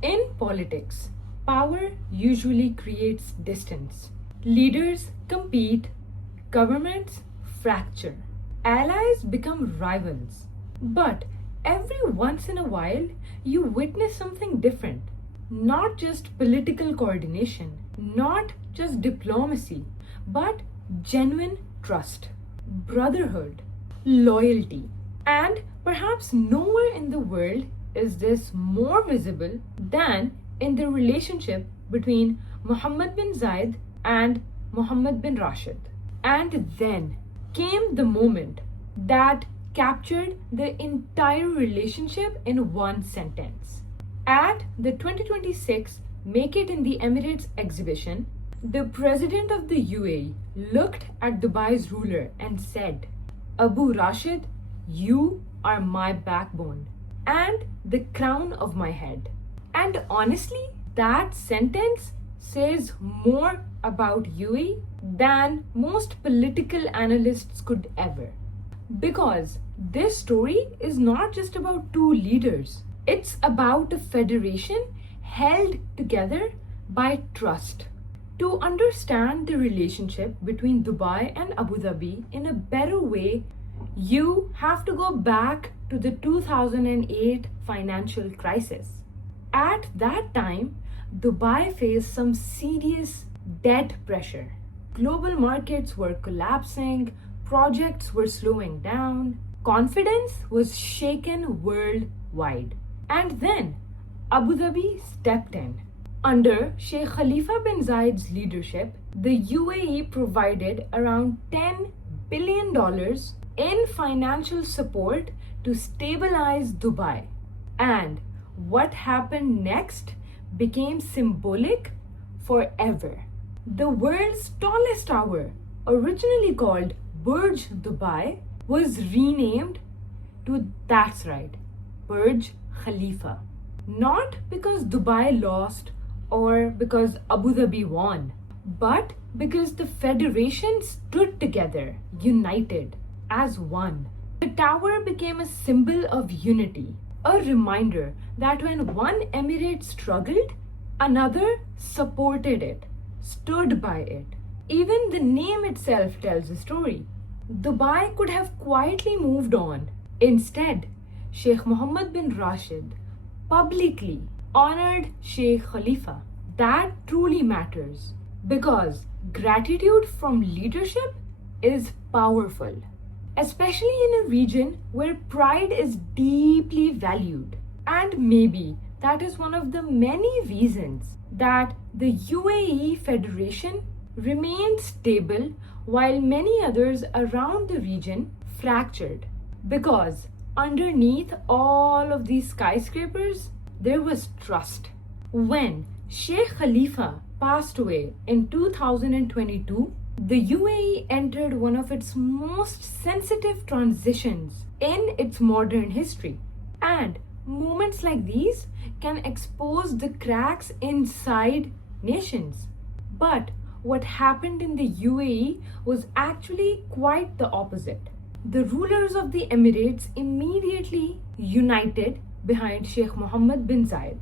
In politics, power usually creates distance. Leaders compete, governments fracture, allies become rivals. But every once in a while, you witness something different. Not just political coordination, not just diplomacy, but genuine trust, brotherhood, loyalty. And perhaps nowhere in the world is this more visible than in the relationship between Mohammed bin Zayed and Mohammed bin Rashid. And then came the moment that captured the entire relationship in one sentence. At the 2026 Make It in the Emirates exhibition, the president of the UAE looked at Dubai's ruler and said, Abu Rashid, you are my backbone and the crown of my head. And honestly, that sentence says more about UAE than most political analysts could ever. Because this story is not just about two leaders, it's about a federation held together by trust. To understand the relationship between Dubai and Abu Dhabi in a better way, you have to go back to the 2008 financial crisis. At that time, Dubai faced some serious debt pressure. Global markets were collapsing, projects were slowing down, confidence was shaken worldwide. And then Abu Dhabi stepped in. Under Sheikh Khalifa bin Zayed's leadership, the UAE provided around $10 billion in financial support to stabilize Dubai. And what happened next became symbolic forever. The world's tallest tower, originally called Burj Dubai, was renamed to, that's right, Burj Khalifa. Not because Dubai lost or because Abu Dhabi won, but because the federation stood together, united, as one. The tower became a symbol of unity, a reminder that when one emirate struggled, another supported it, stood by it. Even the name itself tells a story. Dubai could have quietly moved on. Instead, Sheikh Mohammed bin Rashid publicly honored Sheikh Khalifa. That truly matters because gratitude from leadership is powerful, especially in a region where pride is deeply valued. And maybe that is one of the many reasons that the UAE Federation remained stable while many others around the region fractured. Because underneath all of these skyscrapers, there was trust. When Sheikh Khalifa passed away in 2022, the UAE entered one of its most sensitive transitions in its modern history. And moments like these can expose the cracks inside nations. But what happened in the UAE was actually quite the opposite. The rulers of the Emirates immediately united behind Sheikh Mohammed bin Zayed.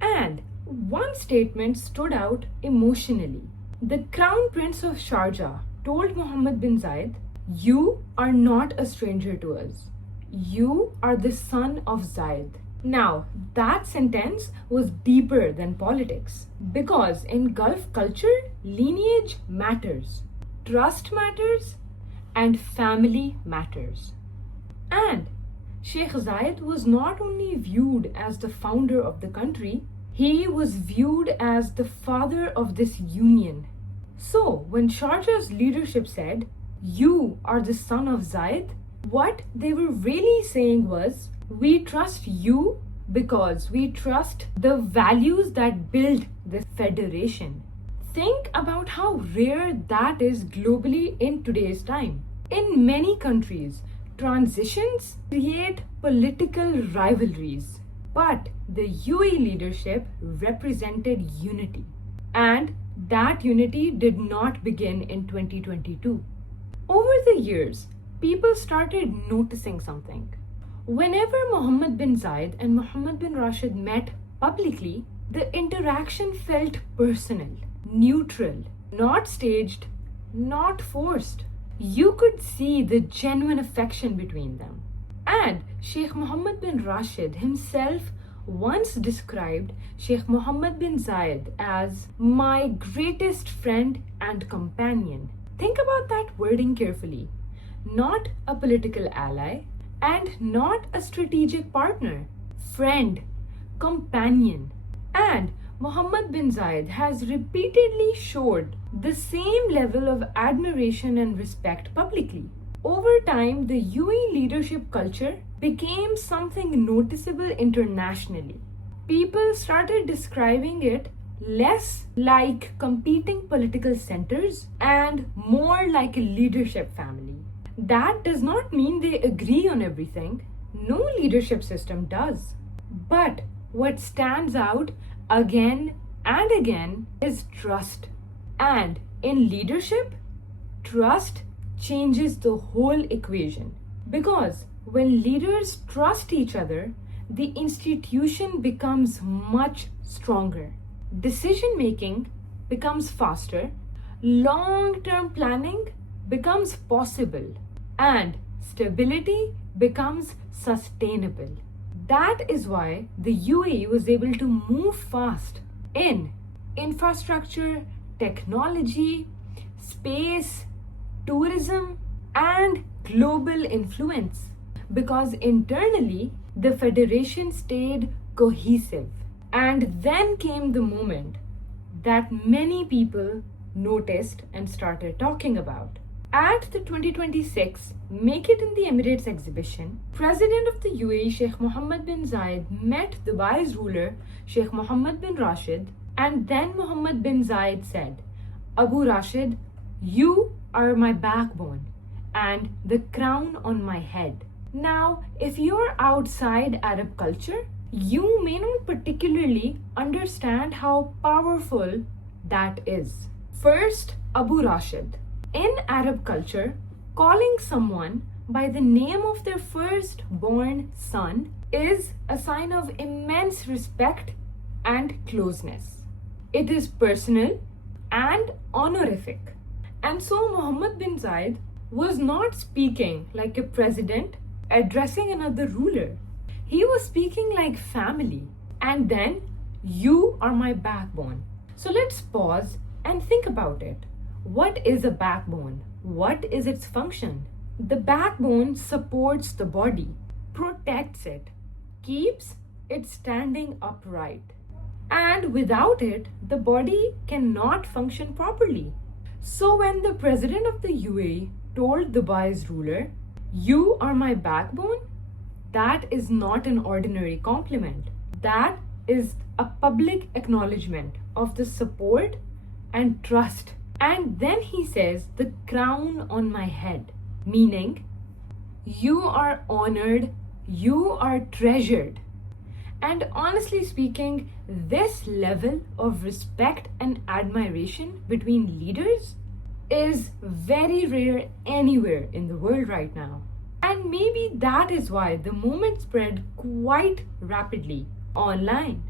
And one statement stood out emotionally. The Crown Prince of Sharjah told Mohammed bin Zayed, "You are not a stranger to us. You are the son of Zayed." Now, that sentence was deeper than politics because in Gulf culture, lineage matters, trust matters, and family matters. And Sheikh Zayed was not only viewed as the founder of the country, he was viewed as the father of this union. So, when Sharjah's leadership said, "You are the son of Zayed," what they were really saying was, "We trust you because we trust the values that build this federation." Think about how rare that is globally in today's time. In many countries, transitions create political rivalries, but the UAE leadership represented unity. And that unity did not begin in 2022. Over the years, people started noticing something. Whenever Mohammed bin Zayed and Mohammed bin Rashid met publicly, The interaction felt personal, neutral, not staged, not forced. You could see the genuine affection between them. And Sheikh Mohammed bin Rashid himself once described Sheikh Mohammed bin Zayed as my greatest friend and companion. Think about that wording carefully. Not a political ally and not a strategic partner. Friend, companion. And Mohammed bin Zayed has repeatedly showed the same level of admiration and respect publicly. Over time, the UAE leadership culture became something noticeable internationally. People started describing it less like competing political centers and more like a leadership family. That does not mean they agree on everything. No leadership system does. But what stands out again and again is trust. And in leadership, trust changes the whole equation. Because when leaders trust each other, the institution becomes much stronger. Decision making becomes faster, long term planning becomes possible, and stability becomes sustainable. That is why the UAE was able to move fast in infrastructure, technology, space, tourism, and global influence. Because internally, the federation stayed cohesive. And then came the moment that many people noticed and started talking about. At the 2026 Make It in the Emirates exhibition, President of the UAE Sheikh Mohammed bin Zayed met Dubai's ruler Sheikh Mohammed bin Rashid, and then Mohammed bin Zayed said, Abu Rashid, you are my backbone and the crown on my head. Now, if you're outside Arab culture, you may not particularly understand how powerful that is. First, Abu Rashid. In Arab culture, calling someone by the name of their firstborn son is a sign of immense respect and closeness. It is personal and honorific. And so Mohammed bin Zayed was not speaking like a president addressing another ruler. He was speaking like family. And then, you are my backbone. So let's pause and think about it. What is a backbone? What is its function? The backbone supports the body, protects it, keeps it standing upright. And without it, the body cannot function properly. So when the president of the UAE told Dubai's ruler, you are my backbone, that is not an ordinary compliment. That is a public acknowledgement of the support and trust. And then he says, the crown on my head, meaning you are honored, you are treasured. And honestly speaking, this level of respect and admiration between leaders is very rare anywhere in the world right now. And maybe that is why the movement spread quite rapidly online.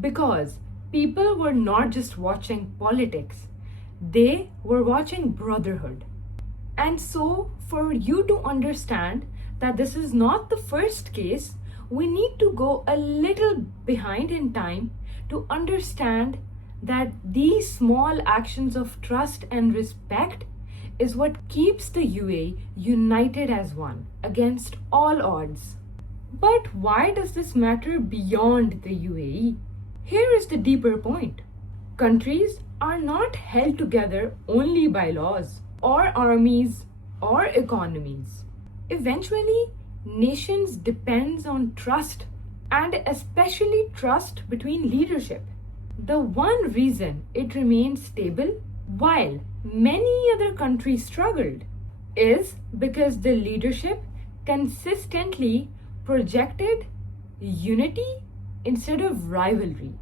Because people were not just watching politics, they were watching Brotherhood. And so, for you to understand that this is not the first case, we need to go a little behind in time to understand that these small actions of trust and respect is what keeps the UAE united as one against all odds. But why does this matter beyond the UAE? Here is the deeper point. Countries are not held together only by laws or armies or economies. Eventually, nations depends on trust, and especially trust between leadership. The one reason it remained stable while many other countries struggled is because the leadership consistently projected unity instead of rivalry.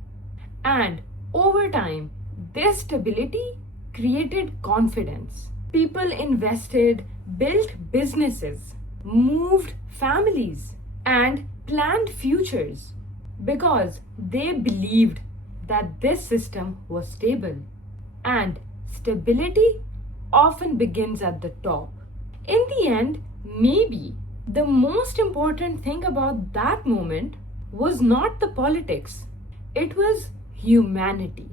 And over time, this stability created confidence. People invested, built businesses, moved families, and planned futures because they believed that this system was stable. And stability often begins at the top. In the end, maybe the most important thing about that moment was not the politics, it was humanity.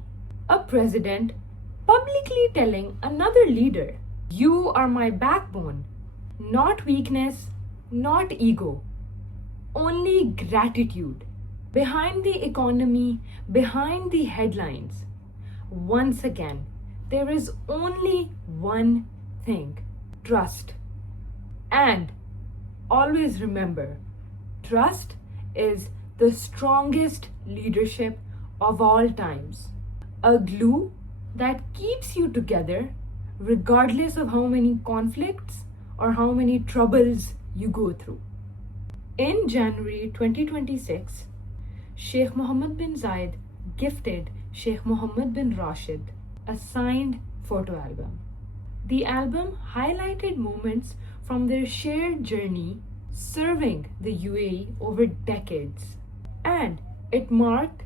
A president publicly telling another leader, "You are my backbone," not weakness, not ego, only gratitude. Behind the economy, behind the headlines, once again, there is only one thing: trust. And always remember, trust is the strongest leadership of all times. A glue that keeps you together regardless of how many conflicts or how many troubles you go through. In January 2026, Sheikh Mohammed bin Zayed gifted Sheikh Mohammed bin Rashid a signed photo album. The album highlighted moments from their shared journey serving the UAE over decades, and it marked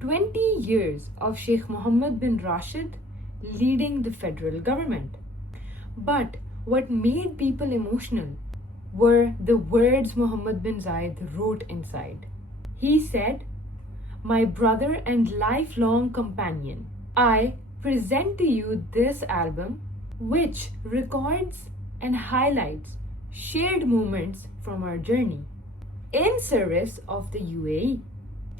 20 years of Sheikh Mohammed bin Rashid leading the federal government. But what made people emotional were the words Mohammed bin Zayed wrote inside. He said, "My brother and lifelong companion, I present to you this album which records and highlights shared moments from our journey in service of the UAE."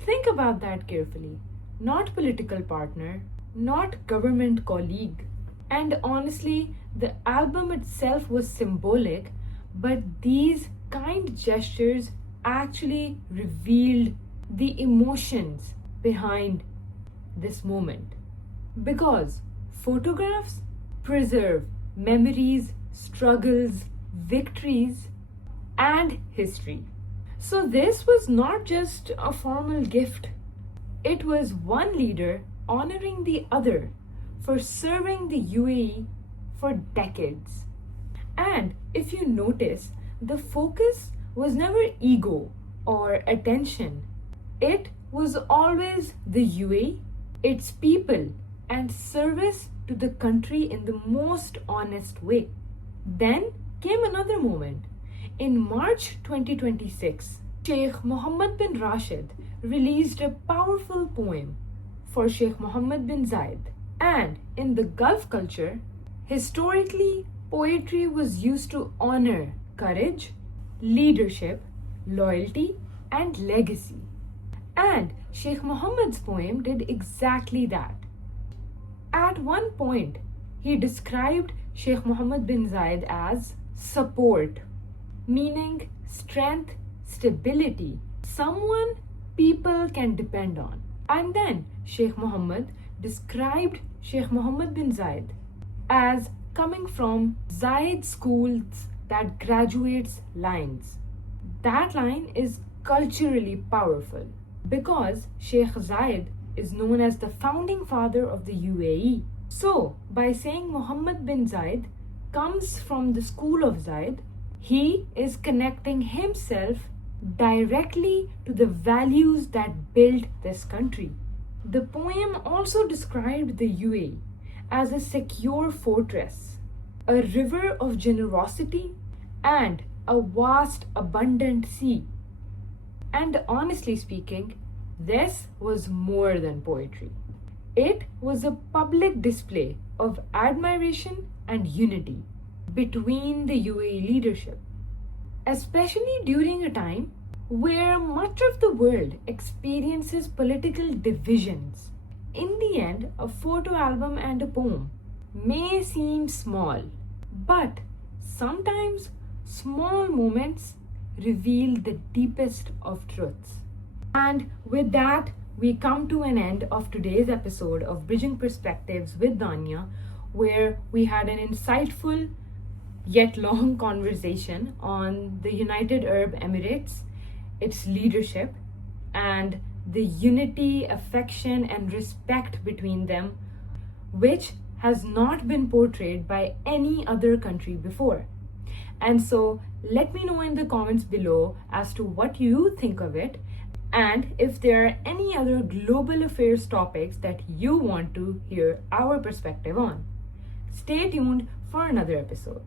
Think about that carefully. Not political partner, not government colleague. And honestly, the album itself was symbolic, but these kind gestures actually revealed the emotions behind this moment. Because photographs preserve memories, struggles, victories, and history. So this was not just a formal gift. It was one leader honoring the other for serving the UAE for decades. And if you notice, the focus was never ego or attention. It was always the UAE, its people, and service to the country in the most honest way. Then came another moment. In March 2026, Sheikh Mohammed bin Rashid released a powerful poem for Sheikh Mohammed bin Zayed. And in the Gulf culture, historically, poetry was used to honor courage, leadership, loyalty, and legacy. And Sheikh Mohammed's poem did exactly that. At one point, he described Sheikh Mohammed bin Zayed as support, meaning strength, stability, someone people can depend on. And then Sheikh Mohammed described Sheikh Mohammed bin Zayed as coming from Zayed schools that graduates lines. That line is culturally powerful because Sheikh Zayed is known as the founding father of the UAE. So, by saying Mohammed bin Zayed comes from the school of Zayed, he is connecting himself directly to the values that built this country. The poem also described the UAE as a secure fortress, a river of generosity, and a vast, abundant sea. And honestly speaking, this was more than poetry. It was a public display of admiration and unity between the UAE leadership, especially during a time where much of the world experiences political divisions. In the end, a photo album and a poem may seem small, but sometimes small moments reveal the deepest of truths. And with that, we come to an end of today's episode of Bridging Perspectives with Nahyan, where we had an insightful yet long conversation on the United Arab Emirates, its leadership, and the unity, affection, and respect between them, which has not been portrayed by any other country before. And so let me know in the comments below as to what you think of it. And if there are any other global affairs topics that you want to hear our perspective on, stay tuned for another episode.